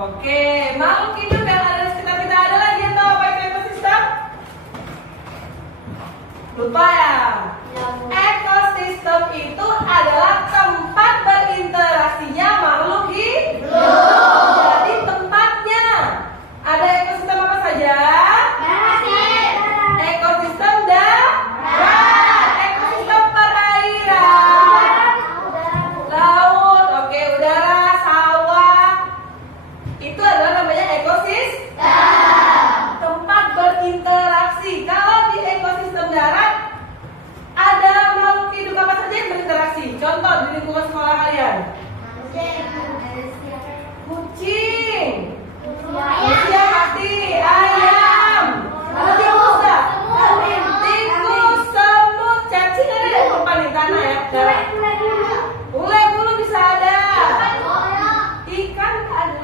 Oke, makhluk hidup yang ada di sekitar kita ada lagi yang tahu apa itu ekosistem? Lupa ya? Ekosistem itu adalah tempat berinteraksinya makhluk hidup. Jadi tempatnya ada ekosistem apa saja? Ekosistem darat, ekosistem perairan, laut, oke, udara, sawah. Itu adalah namanya ekosistem. Tempat berinteraksi. Kalau di ekosistem darat ada makhluk hidup apa saja yang berinteraksi? Contoh di lingkungan sekolah kalian. Kucing, manusia pasti, ayam, tikus nggak? Tikus, semut, cacing ada di tempat di tanah ya. Darat. Bulu bisa ada. Ikan ada.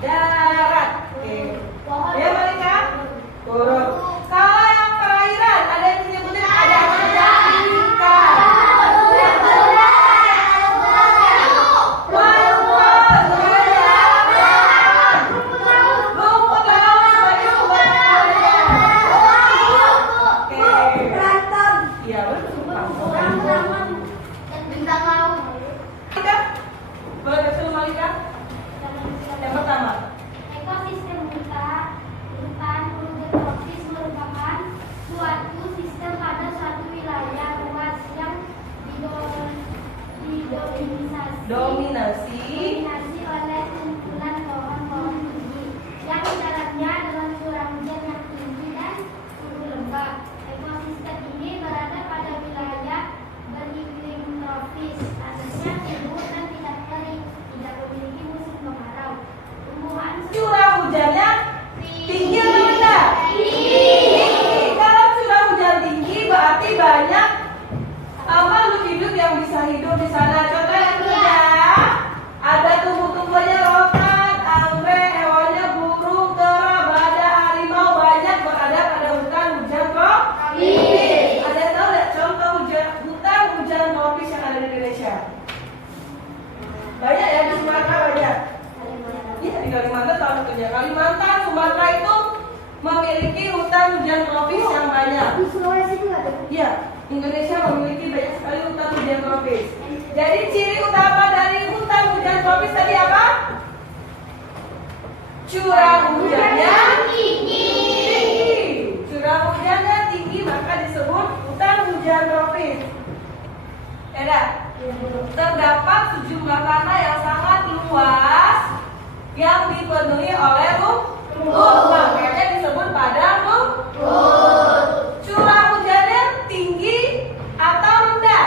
Darat. Oke. Ya Malika? Burung. Kalau yang perairan ada yang menyebutin ada apa saja? Ikan. Rumput laut sebagai sumber makanannya. Oke. Iya betul. Malika? Boleh baca dulu Malika? Yang pertama. Ekosistem hutan tropis merupakan suatu sistem pada suatu wilayah luas yang Dominasi oleh kumpulan pohon-pohon tinggi yang di dalamnya dengan curah hujan yang tinggi dan suhu lembab. Ekosistem ini berada pada wilayah beriklim tropis, tanahnya subur dan tidak kering, tidak memiliki musim kemarau. Tumbuhan curah hujannya tinggi atau rendah? Tinggi. Kalau curah hujan tinggi berarti banyak makhluk hidup yang bisa hidup di sana. Contoh yang muda, ada tumbuh-tumbuhannya rokat, anggrek, hewannya burung, kera, badak, harimau banyak berada pada hutan hujan tropis. Ada yang tahu nggak contoh hutan hujan tropis yang ada di Indonesia? Banyak ya, di Sumatera banyak. Iya, di Kalimantan tahu tentunya. Kalimantan, Sumatera itu memiliki hutan hujan tropis yang banyak. di Sulawesi juga ada. Iya, Indonesia memiliki banyak sekali hutan hujan tropis. Jadi ciri utama dari hutan hujan tropis tadi apa? Curah hujannya tinggi. Curah hujannya tinggi maka disebut hutan hujan tropis. Eda, terdapat sejumlah tanah yang sangat luas yang dipenuhi oleh rumput, makanya disebut padang rumput. Curah hujannya tinggi atau rendah?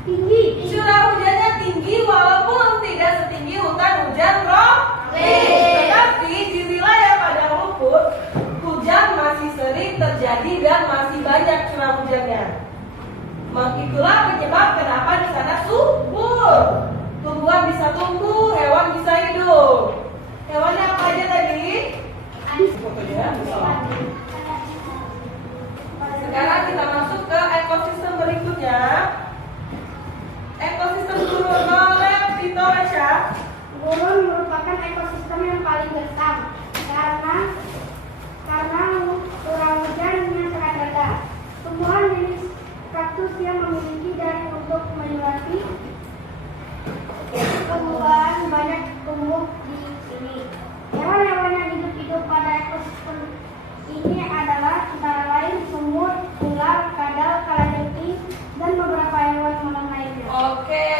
Tinggi. Curah hujannya tinggi walaupun tidak setinggi hutan hujan tropis. Tetapi di wilayah padang rumput hujan masih sering terjadi dan masih banyak curah hujannya. Itulah penyebab kenapa di sana subur. Tumbuhan bisa tumbuh, hewan bisa hidup. Hewannya apa aja tadi? Fotonya bisa. Sekarang kita masuk ke ekosistem berikutnya. Ekosistem gurun oleh Tito Resha. Gurun merupakan ekosistem yang paling gersam karena curah hujannya sangat rendah. Tumbuhan jenis kaktus yang memiliki jari untuk menyurati tumbuhan banyak tumbuh di sini. Hewan-hewan yang hidup pada ekosistem ini adalah antara lain semut, ular, kadal, kalajengking, dan beberapa hewan malam lainnya. Oke,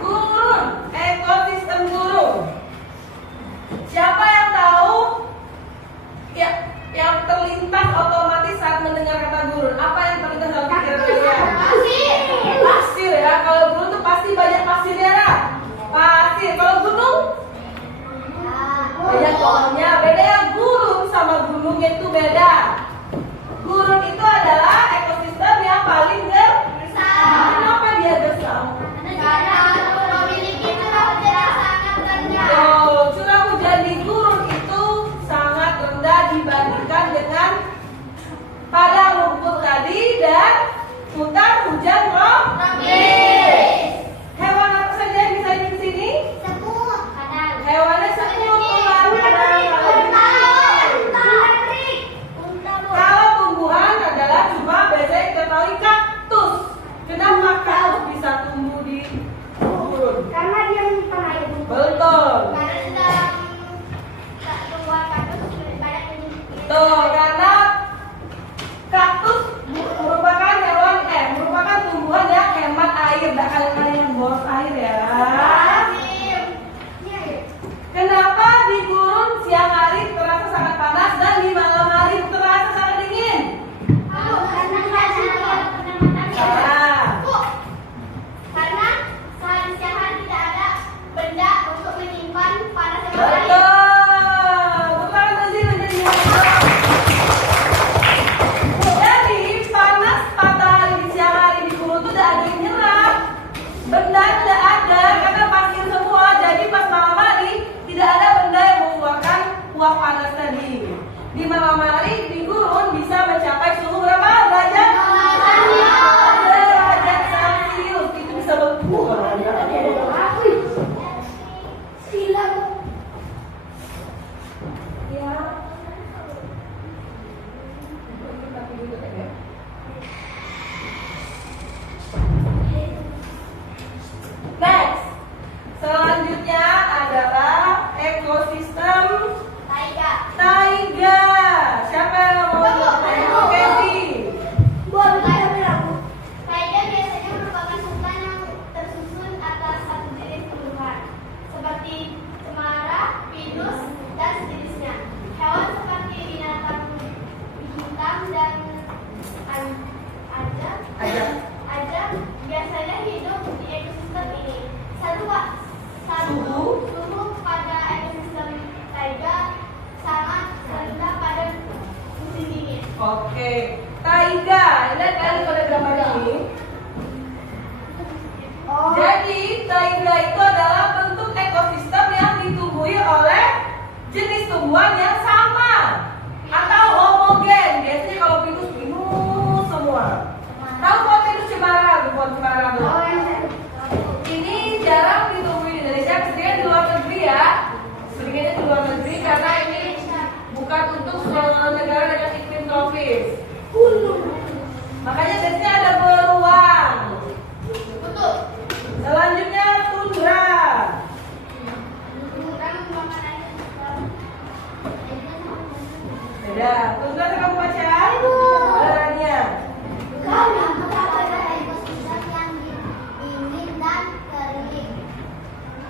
gurun, ekosistem gurun. Siapa yang tahu? Ya, yang terlintas otomatis saat mendengar kata gurun. Apa yang terlintas dalam pikiran kalian? Pasir ya. Kalau gurun tuh pasti banyak pasirnya lah. Pasir. Kalau gunung? Banyak pohonnya. Beda ya, gurun sama gunungnya itu beda. Gurun itu adalah ekosistem yang paling gersam. Kenapa dia gersam? Curah hujan di gurun itu sangat rendah dibandingkan dengan padang rumput tadi dan hutan hujan tropis. Hewan apa saja yang bisa hidup di sini? tujuan yang sama atau homogen. Biasanya kalau pinus semua. Tahu hipotenus cemara, bukan cemara tuh. Ini jarang ditemui di Indonesia, kemudian di luar negeri ya. Seringnya di luar negeri karena ini bukan untuk negara dengan iklim tropis. Makanya biasanya ada beruang. Selanjutnya tundra. Beda. Tundra kamu baca? Berannya.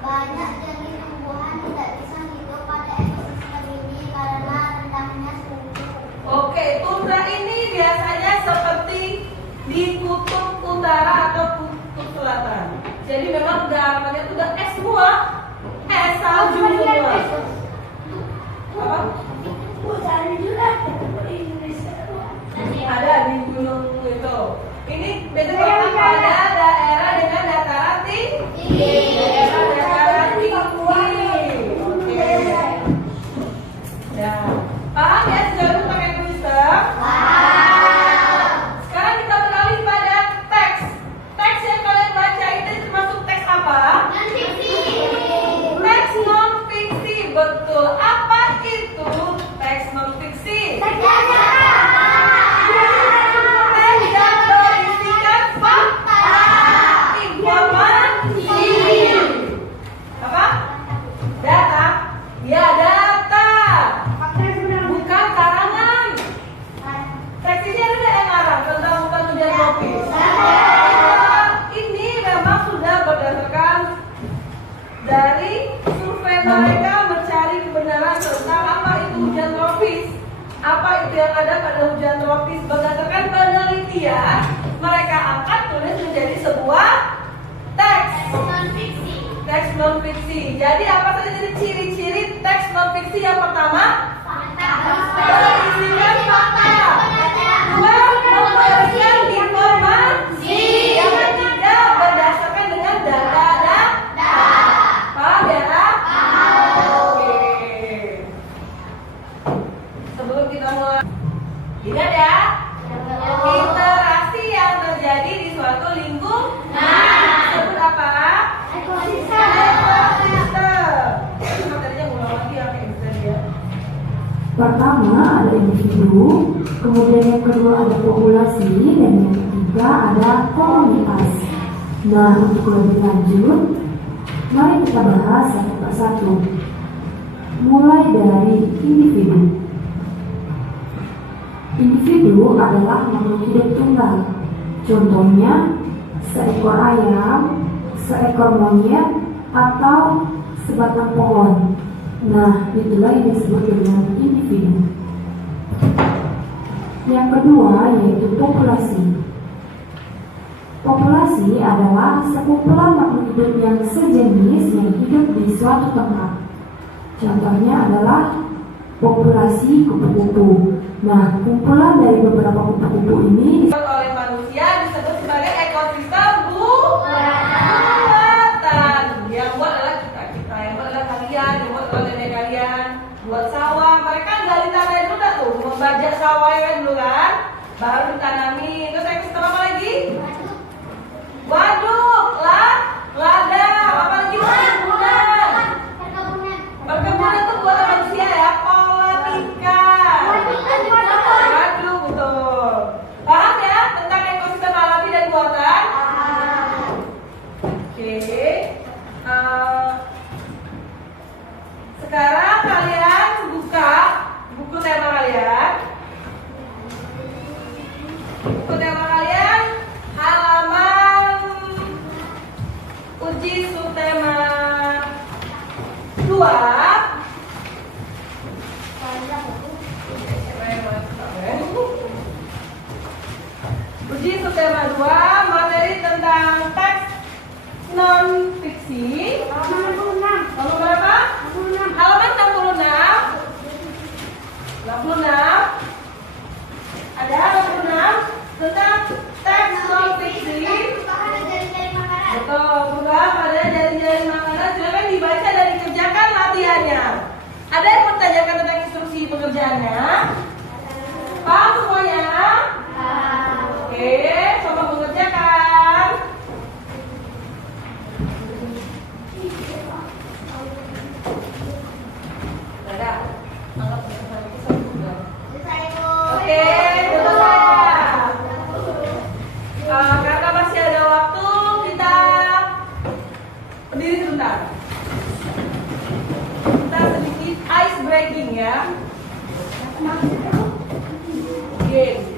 Banyak jenis tumbuhan tidak bisa hidup pada ekosistem ini karena rendahnya suhu. Oke, tundra ini biasanya seperti di kutub utara atau kutub selatan. Jadi memang dalamannya itu udah es semua, es salju semua. Apa? Ada di gunung itu. Ini biasanya pada daerah dengan dataran tinggi. Daerah dataran tinggi. Oke. Ya. Paham ya sejauh tentang ekosistem? Sekarang kita beralih pada teks. Teks yang kalian baca itu termasuk teks apa? Teks non-fiksi. Betul. Apa itu teks non-fiksi? Teks yang berisikan fakta, informasi. Apa? Data? Ya, data. Bukan karangan. Teks ini ada yang ngarang tentang hujan tropis. Ini memang sudah berdasarkan dari survei mereka mencari kebenaran tentang apa itu hujan tropis. Apa itu yang ada pada hujan tropis. Berdasarkan penelitian, mereka angkat tulis menjadi sebuah teks teks non-fiksi. Jadi apa saja jadi ciri-ciri teks non-fiksi? Yang pertama, berisikan fakta. Dua, memberikan informasi. Yang ketiga, berdasarkan dengan data. Paham ya? Oke. Sebelum kita mulai, ingat ya, interaksi yang terjadi di suatu lingkungan disebut apa? Ekosistem. Materinya ulang lagi ya, kayak bisa dia. Pertama ada individu, kemudian yang kedua ada populasi, dan yang ketiga ada komunitas. Nah, untuk lebih lanjut, mari kita bahas satu persatu. Mulai dari individu. Individu adalah makhluk hidup tunggal. Contohnya, seekor ayam, seekor monyet, atau sebatang pohon. Nah, itulah yang disebut dengan individu. Yang kedua yaitu populasi. Populasi adalah sekumpulan makhluk hidup yang sejenis yang hidup di suatu tempat. Contohnya adalah populasi kupu-kupu. Nah, kumpulan dari beberapa kupu-kupu ini oleh manusia disebut sebagai ekosistem buatan. Yang buat adalah kita, yang buat adalah kalian, yang buat adalah nenek kalian, buat sawah. Mereka gali tanah dulu tak tuh, membajak sawah ya dulu kan, baru ditanami. Terus ekosistem apa lagi? Waduk, ladang, apa lagi? Perkebunan itu buatan manusia ya, kolam ikan. Waduh, betul. Paham ya tentang ekosistem alami dan buatan? Oke. Sekarang kalian buka buku tema kalian. Buku tema kalian halaman uji subtema 2. Uji subtema 2, materi tentang teks non-fiksi. Halaman berapa? Halaman 66. Ada 66 tentang teks non-fiksi. Betul, program ada jari-jari makanan. Silakan dibaca dan dikerjakan latihannya. Ada yang bertanyakan tentang jawabannya? Paham semuanya? Oke, coba mengerjakan. Ada. Anggap itu satu juga. Oke, selesai. Karena masih ada waktu, kita berdiri sebentar. Kita sedikit ice breaking ya. Oke.